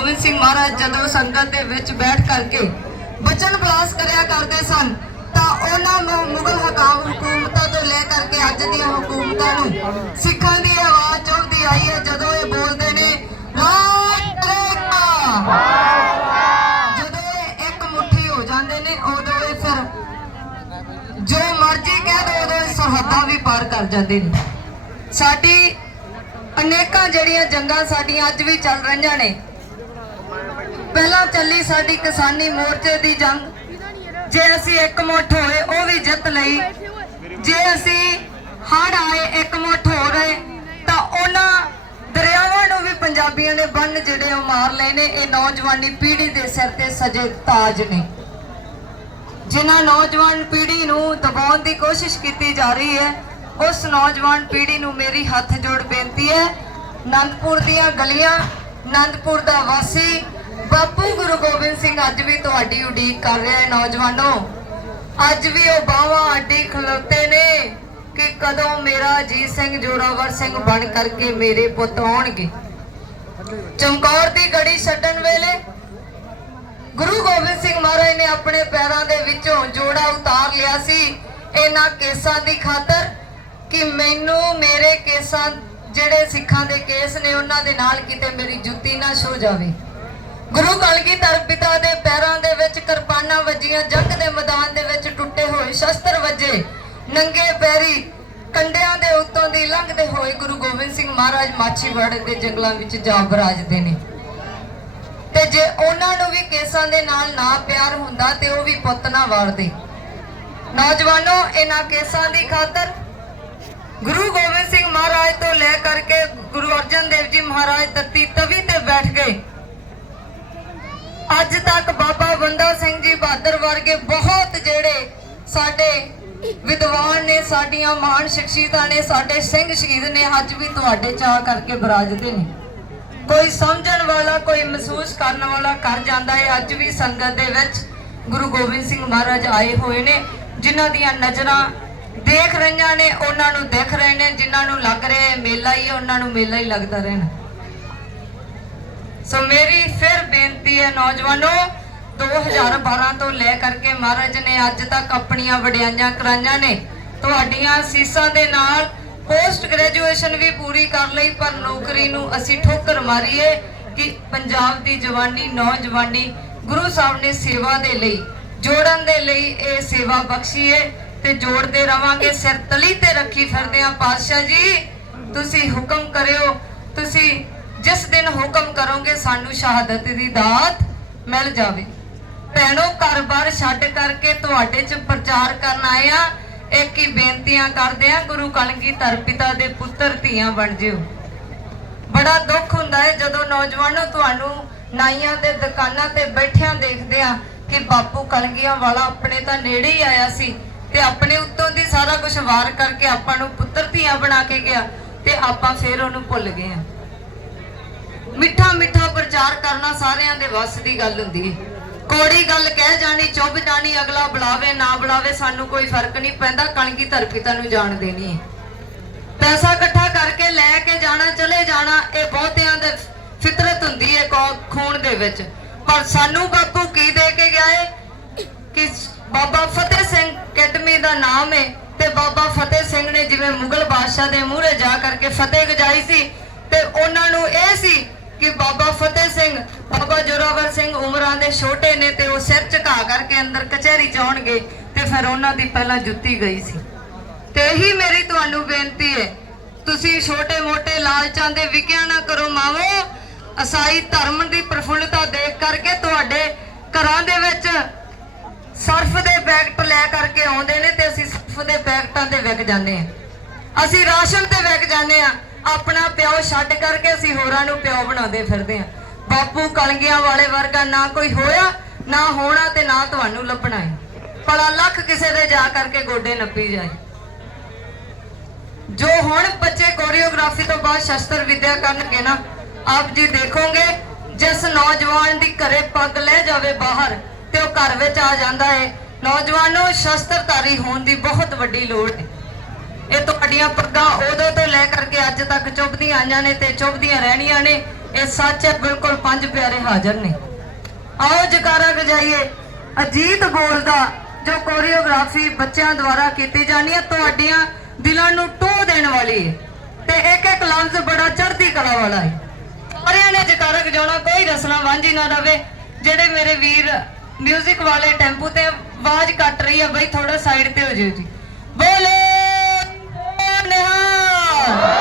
ਗੋਬਿੰਦ ਸਿੰਘ ਮਹਾਰਾਜ ਜਦੋਂ ਸੰਗਤ ਦੇ ਵਿੱਚ ਬੈਠ ਕਰਕੇ ਬਚਨ ਬਲਾਸ ਕਰਿਆ ਕਰਦੇ ਸਨ, ਤਾਂ ਉਹਨਾਂ ਨੂੰ ਮੁਗਲ ਹਕਾਮ ਹਕੂਮਤਾਂ ਤੋਂ ਲੈ ਕਰਕੇ ਅੱਜ ਦੀਆਂ ਹਕੂਮਤਾਂ ਨੂੰ ਸਿੱਖਾਂ ਦੀ ਆਵਾਜ਼ ਚੁਭਦੀ ਆਈ ਹੈ, ਜਦੋਂ ਇਹ ਬੋਲਦੇ ਨੇ ਜਦੋਂ ਇਹ ਇੱਕ ਮੁੱਠੀ ਹੋ ਜਾਂਦੇ ਨੇ, ਉਦੋਂ ਇਹ ਫਿਰ ਜੋ ਮਰਜ਼ੀ ਕਹਿ ਦੋ, ਉਦੋਂ ਇਹ ਸਰਹੱਦਾਂ ਵੀ ਪਾਰ ਕਰ ਜਾਂਦੇ ਨੇ। ਸਾਡੀ ਅਨੇਕਾਂ ਜਿਹੜੀਆਂ ਜੰਗਾਂ ਸਾਡੀਆਂ ਅੱਜ ਵੀ ਚੱਲ ਰਹੀਆਂ ਨੇ ਪਹਿਲਾਂ ਚੱਲੀ ਸਾਡੀ ਕਿਸਾਨੀ ਮੋਰਚੇ ਦੀ ਜੰਗ। ਜੇ ਅਸੀਂ ਇੱਕ ਮੁੱਠ ਹੋਏ, ਉਹ ਵੀ ਜਿੱਤ ਲਈ। ਜੇ ਅਸੀਂ ਹੜ ਆਏ, ਇੱਕਮੁੱਠ ਹੋ ਰਹੇ ਤਾਂ ਉਹਨਾਂ ਦਰਿਆਵਾਂ ਨੂੰ ਵੀ ਪੰਜਾਬੀਆਂ ਨੇ ਬੰਨ ਜਿਹੜੇ ਉਹ ਮਾਰ ਲਏ ਨੇ। ਇਹ ਨੌਜਵਾਨੀ ਪੀੜ੍ਹੀ ਦੇ ਸਿਰ ਤੇ ਸਜੇ ਤਾਜ ਨੇ। ਜਿਨ੍ਹਾਂ ਨੌਜਵਾਨ ਪੀੜ੍ਹੀ ਨੂੰ ਦਬਾਉਣ ਦੀ ਕੋਸ਼ਿਸ਼ ਕੀਤੀ ਜਾ ਰਹੀ ਹੈ, ਉਸ ਨੌਜਵਾਨ ਪੀੜ੍ਹੀ ਨੂੰ ਮੇਰੀ ਹੱਥ ਜੋੜ ਬੇਨਤੀ ਹੈ ਆਨੰਦਪੁਰ ਦੀਆਂ ਗਲੀਆਂ ਆਨੰਦਪੁਰ ਦਾ ਵਾਸੀ ਬਾਪੂ ਗੁਰੂ ਗੋਬਿੰਦ ਸਿੰਘ ਅੱਜ ਵੀ ਤੁਹਾਡੀ ਉਡੀਕ ਕਰ ਰਿਹਾ ਹੈ ਨੌਜਵਾਨੋ। ਅੱਜ ਵੀ ਉਹ ਬਾਹਾਂ ਅੱਡੀ ਖਲੋਤੇ ਨੇ ਕਿ ਕਦੋਂ ਮੇਰਾ ਅਜੀਤ ਸਿੰਘ, ਜੋਰਾਵਰ ਸਿੰਘ ਬਣ ਕਰਕੇ ਮੇਰੇ ਪੁੱਤ ਆਉਣਗੇ। ਚਮਕੌਰ ਦੀ ਗੜੀ ਛੱਡਣ ਵੇਲੇ ਗੁਰੂ ਗੋਬਿੰਦ ਸਿੰਘ ਮਹਾਰਾਜ ਨੇ ਆਪਣੇ ਪੈਰਾਂ ਦੇ ਵਿੱਚੋਂ ਜੋੜਾ ਉਤਾਰ ਲਿਆ ਸੀ। ਇਹਨਾਂ ਕੇਸਾਂ ਦੀ ਖਾਤਰ ਕਿ ਮੈਨੂੰ ਮੇਰੇ ਕੇਸਾਂ, ਜਿਹੜੇ ਸਿੱਖਾਂ ਦੇ ਕੇਸ ਨੇ, ਉਹਨਾਂ ਦੇ ਨਾਲ ਕਿਤੇ ਮੇਰੀ ਜੁੱਤੀ ਨਾ ਛੋ ਜਾਵੇ। ਗੁਰੂ ਕਲਗੀਧਰ ਪਿਤਾ ਦੇ ਪੈਰਾਂ ਦੇ ਵਿੱਚ ਕਿਰਪਾਨਾਂ ਵੱਜੀਆਂ, ਜੰਗ ਦੇ ਮੈਦਾਨ ਦੇ ਵਿੱਚ ਟੁੱਟੇ ਹੋਏ ਸ਼ਸਤਰ ਵੱਜੇ। ਨੰਗੇ ਪੈਰੀ ਕੰਡਿਆਂ ਦੇ ਉੱਤੋਂ ਦੀ ਲੰਘਦੇ ਹੋਏ ਗੁਰੂ ਗੋਬਿੰਦ ਸਿੰਘ ਮਹਾਰਾਜ ਮਾਛੀਵਾੜੇ ਦੇ ਜੰਗਲਾਂ ਵਿੱਚ ਜਾ ਬਰਾਜਦੇ ਨੇ। ਤੇ ਜੇ ਉਹਨਾਂ ਨੂੰ ਵੀ ਕੇਸਾਂ ਦੇ ਨਾਲ ਨਾ ਪਿਆਰ ਹੁੰਦਾ ਤੇ ਉਹ ਵੀ ਪੁੱਤ ਨਾ ਵਾਰਦੇ। ਨੌਜਵਾਨੋ, ਇਹਨਾਂ ਕੇਸਾਂ ਦੀ ਖਾਤਰ ਗੁਰੂ ਗੋਬਿੰਦ ਸਿੰਘ ਮਹਾਰਾਜ ਤੋਂ ਲੈ ਕਰਕੇ ਗੁਰੂ ਅਰਜਨ ਦੇਵ ਜੀ ਮਹਾਰਾਜ ਤੱਤੀ ਤਵੀ ਤੇ ਬੈਠ ਗਏ ਅੱਜ ਤੱਕ ਬਾਬਾ ਬੰਦਾ ਸਿੰਘ ਜੀ ਬਹਾਦਰ ਵਰਗੇ ਬਹੁਤ ਜਿਹੜੇ ਸਾਡੇ ਵਿਦਵਾਨ ਨੇ ਸਾਡੀਆਂ ਮਹਾਨ ਸ਼ਖਸੀਅਤਾਂ ਨੇ ਸਾਡੇ ਸਿੰਘ ਸ਼ਹੀਦ ਨੇ ਅੱਜ ਵੀ ਤੁਹਾਡੇ ਚਾਹ ਕਰਕੇ ਬਰਾਜਦੇ ਨੇ। ਕੋਈ ਸਮਝਣ ਵਾਲਾ ਕੋਈ ਮਹਿਸੂਸ ਕਰਨ ਵਾਲਾ ਕਰ ਜਾਂਦਾ ਹੈ। ਅੱਜ ਵੀ ਸੰਗਤ ਦੇ ਵਿੱਚ ਗੁਰੂ ਗੋਬਿੰਦ ਸਿੰਘ ਮਹਾਰਾਜ ਆਏ ਹੋਏ ਨੇ ਜਿਨ੍ਹਾਂ ਦੀਆਂ ਨਜ਼ਰਾਂ ਦੇਖ ਰਹੀਆਂ ਨੇ ਉਹਨਾਂ ਨੂੰ ਦੇਖ ਰਹੇ ਨੇ ਜਿਨ੍ਹਾਂ ਨੂੰ ਲੱਗ ਰਿਹਾ ਮੇਲਾ ਹੀ ਹੈ, ਉਹਨਾਂ ਨੂੰ ਮੇਲਾ ਹੀ ਲੱਗਦਾ ਰਹਿਣਾ। ਸੋ ਮੇਰੀ ਫਿਰ ਬੇਨਤੀ ਹੈ ਨੌਜਵਾਨੋ 2012 ਤੋਂ ਲੈ ਕਰਕੇ ਮਹਾਰਾਜ ਨੇ ਅੱਜ ਤੱਕ ਆਪਣੀਆਂ ਵਡਿਆਈਆਂ ਕਰਾਈਆਂ ਨੇ। ਤੁਹਾਡੀਆਂ ਸੀਸਾਂ ਦੇ ਨਾਲ ਪੋਸਟ ਗ੍ਰੈਜੂਏਸ਼ਨ ਵੀ ਪੂਰੀ ਕਰ ਲਈ, ਪਰ ਨੌਕਰੀ ਨੂੰ ਅਸੀਂ ਠੋਕਰ ਮਾਰੀਏ ਕਿ ਪੰਜਾਬ ਦੀ ਜਵਾਨੀ, ਨੌਜਵਾਨੀ ਗੁਰੂ ਸਾਹਿਬ ਨੇ ਸੇਵਾ ਦੇ ਲਈ, ਜੋੜਨ ਦੇ ਲਈ ਇਹ ਸੇਵਾ ਬਖਸ਼ੀਏ ਤੇ ਜੋੜਦੇ ਰਵਾਂਗੇ, ਸਿਰ ਤਲੀ ਤੇ ਰੱਖੀ ਫਿਰਦੇ ਆ ਪਾਤਸ਼ਾਹ ਜੀ, ਤੁਸੀਂ ਹੁਕਮ ਕਰਿਓ, ਤੁਸੀਂ ਜਿਸ ਦਿਨ ਹੁਕਮ ਕਰੋਗੇ, ਸਾਨੂੰ ਸ਼ਹਾਦਤ ਦੀ ਦਾਤ ਮਿਲ ਜਾਵੇ। ਭੈਣੋ, ਘਰ-ਬਾਰ ਛੱਡ ਕਰਕੇ ਤੁਹਾਡੇ 'ਚ ਪ੍ਰਚਾਰ ਕਰਨ ਆਏ ਆ। ਇੱਕ ਹੀ ਬੇਨਤੀਆਂ ਕਰਦੇ ਆ? ਗੁਰੂ ਕਲਗੀਧਰ ਪਿਤਾ ਦੇ ਪੁੱਤਰ, ਧੀਆਂ ਬਣ ਜਿਓ। ਬੜਾ ਦੁੱਖ ਹੁੰਦਾ ਹੈ ਜਦੋਂ ਨੌਜਵਾਨੋ ਤੁਹਾਨੂੰ ਨਾਈਆਂ ਤੇ ਦੁਕਾਨਾਂ ਤੇ ਬੈਠਿਆਂ ਦੇਖਦੇ ਆ ਕਿ ਬਾਪੂ ਕਲਗੀਆਂ ਵਾਲਾ ਆਪਣੇ ਤਾਂ ਨੇੜੇ ਹੀ ਆਇਆ ਸੀ ਤੇ ਆਪਣੇ ਉੱਤੋਂ ਦੀ ਸਾਰਾ ਕੁਝ ਵਾਰ ਕਰਕੇ ਆਪਾਂ ਨੂੰ ਪੁੱਤਰ, ਧੀਆਂ ਬਣਾ ਕੇ ਗਿਆ ਤੇ ਆਪਾਂ ਫੇਰ ਉਹਨੂੰ ਭੁੱਲ ਗਏ ਆ। ਮਿੱਠਾ ਮਿੱਠਾ ਪ੍ਰਚਾਰ ਕਰਨਾ ਸਾਰਿਆਂ ਦੇ ਵੱਸ ਦੀ ਗੱਲ ਹੁੰਦੀ ਹੈ। ਕੋੜੀ ਗੱਲ ਕਹਿ ਜਾਣੀ, ਚੁੱਭ ਜਾਣੀ, ਅਗਲਾ ਬੁਲਾਵੇ, ਨਾ ਬੁਲਾਵੇ, ਸਾਨੂੰ ਕੋਈ ਫ਼ਰਕ ਨਹੀਂ ਪੈਂਦਾ, ਕਣਕੀ ਧਰ ਪਿਤਾ ਨੂੰ ਜਾਣ ਦੇਣੀ ਪੈਸਾ ਇਕੱਠਾ ਕਰਕੇ ਲੈ ਕੇ ਜਾਣਾ, ਚਲੇ ਜਾਣਾ, ਇਹ ਬਹੁਤਿਆਂ ਦੇ ਫਿਤਰਤ ਹੁੰਦੀ ਹੈ ਖੂਨ ਦੇ ਵਿੱਚ। ਪਰ ਸਾਨੂੰ ਬਾਪੂ ਕੀ ਦੇ ਕੇ ਗਿਆ ਹੈ ਕਿ ਬਾਬਾ ਫਤਿਹ ਸਿੰਘ ਅਕੈਡਮੀ ਦਾ ਨਾਮ ਹੈ ਤੇ ਬਾਬਾ ਫਤਿਹ ਸਿੰਘ ਨੇ ਜਿਵੇਂ ਮੁਗਲ ਬਾਦਸ਼ਾਹ ਦੇ ਮੂਹਰੇ ਜਾ ਕਰਕੇ ਫਤਿਹ ਗਜਾਈ ਸੀ, ਤੇ ਉਹਨਾਂ ਨੂੰ ਇਹ ਸੀ ਕਿ ਬਾਬਾ ਫਤਿਹ ਸਿੰਘ, ਬਾਬਾ ਜੋਰਾਵਰ ਸਿੰਘ ਉਮਰਾਂ ਦੇ ਛੋਟੇ ਨੇ ਤੇ ਉਹ ਸਿਰ ਝੁਕਾ ਕਰਕੇ ਅੰਦਰ ਕਚਹਿਰੀ ਜਾਣਗੇ ਤੇ ਫਿਰ ਉਹਨਾਂ ਦੀ ਪਹਿਲਾਂ ਜੁੱਤੀ ਗਈ ਸੀ। ਤੇ ਇਹੀ ਮੇਰੀ ਤੁਹਾਨੂੰ ਬੇਨਤੀ ਹੈ, ਤੁਸੀਂ ਛੋਟੇ-ਮੋਟੇ ਲਾਲਚਾਂ ਦੇ ਵਿਕਿਆ ਨਾ ਕਰੋ ਮਾਵੋ। ਅਸਾਈ ਧਰਮ ਦੀ ਪ੍ਰਫੁੱਲਤਾ ਦੇਖ ਕਰਕੇ ਤੁਹਾਡੇ ਘਰਾਂ ਦੇ ਵਿੱਚ ਸਰਫ ਦੇ ਪੈਕਟ ਲੈ ਕਰਕੇ ਆਉਂਦੇ ਨੇ ਤੇ ਅਸੀਂ ਸਰਫ ਦੇ ਪੈਕਟਾਂ ਤੇ ਵਿਕ ਜਾਂਦੇ ਆ ਅਸੀਂ ਰਾਸ਼ਨ ਤੇ ਵਿਕ ਜਾਂਦੇ ਆ ਆਪਣਾ ਪਿਓ ਛੱਡ ਕਰਕੇ ਅਸੀਂ ਹੋਰਾਂ ਨੂੰ ਪਿਓ ਬਣਾਉਂਦੇ ਫਿਰਦੇ ਆ ਬਾਪੂ ਕਲਗੀਆਂ ਵਾਲੇ ਵਰਗਾ ਨਾ ਕੋਈ ਹੋਇਆ, ਨਾ ਹੋਣਾ ਤੇ ਨਾ ਤੁਹਾਨੂੰ ਲੱਭਣਾ ਹੈ। ਭਲਾ ਲੱਖ ਕਿਸੇ ਦੇ ਜਾ ਕਰਕੇ ਗੋਡੇ ਨੱਪੀ ਜਾਏ। ਜੋ ਹੁਣ ਬੱਚੇ ਕੋਰੀਓਗ੍ਰਾਫੀ ਤੋਂ ਬਾਅਦ ਸ਼ਸਤਰ ਵਿਦਿਆ ਕਰਨਗੇ ਨਾ, ਆਪ ਜੀ ਦੇਖੋਗੇ, ਜਿਸ ਨੌਜਵਾਨ ਦੀ ਘਰੇ ਪੱਗ ਲੈ ਜਾਵੇ ਬਾਹਰ ਤੇ ਉਹ ਘਰ ਵਿੱਚ ਆ ਜਾਂਦਾ ਹੈ, ਨੌਜਵਾਨੋ ਸ਼ਸਤਰਧਾਰੀ ਹੋਣ ਦੀ ਬਹੁਤ ਵੱਡੀ ਲੋੜ ਹੈ। ਇਹ ਤੁਹਾਡੀਆਂ ਪੱਗਾਂ ਉਦੋਂ ਤੋਂ ਲੈ ਕਰਕੇ ਅੱਜ ਤੱਕ ਚੁੱਭਦੀਆਂ ਆਈਆਂ ਨੇ ਤੇ ਚੁੱਭਦੀਆਂ ਰਹਿਣੀਆਂ ਨੇ। ਇਹ ਸੱਚ ਹੈ, ਬਿਲਕੁਲ ਪੰਜ ਪਿਆਰੇ ਹਾਜ਼ਰ ਨੇ। ਆਓ ਜਕਾਰਾ ਗਜਾਈਏ ਅਜੀਤ ਬੋਲਦਾ ਜੋ ਕੋਰੀਓਗ੍ਰਾਫੀ ਬੱਚਿਆਂ ਦੁਆਰਾ ਕੀਤੀ ਜਾਣੀ ਹੈ, ਤੁਹਾਡੀਆਂ ਦਿਲਾਂ ਨੂੰ ਟੋਹ ਦੇਣ ਵਾਲੀ ਹੈ। ਤੇ ਇੱਕ ਇੱਕ ਲਫ਼ਜ਼ ਬੜਾ ਚੜ੍ਹਦੀ ਕਲਾ ਵਾਲਾ ਹੈ। ਸਾਰਿਆਂ ਨੇ ਜਕਾਰਾ ਗਜਾਉਣਾ ਕੋਈ ਰਸਨਾ ਵਾਂਝੀ ਨਾ ਰਵੇ, ਜਿਹੜੇ ਮੇਰੇ ਵੀਰ ਮਿਊਜ਼ਿਕ ਵਾਲੇ ਟੈਂਪੂ ਤੇ ਆਵਾਜ਼ ਕੱਟ ਰਹੀ ਹੈ, ਬਈ ਥੋੜਾ ਸਾਈਡ ਤੇ ਹੋ ਜਿਓ ਜੀ। ਬੋਲੇ! 감사합니다.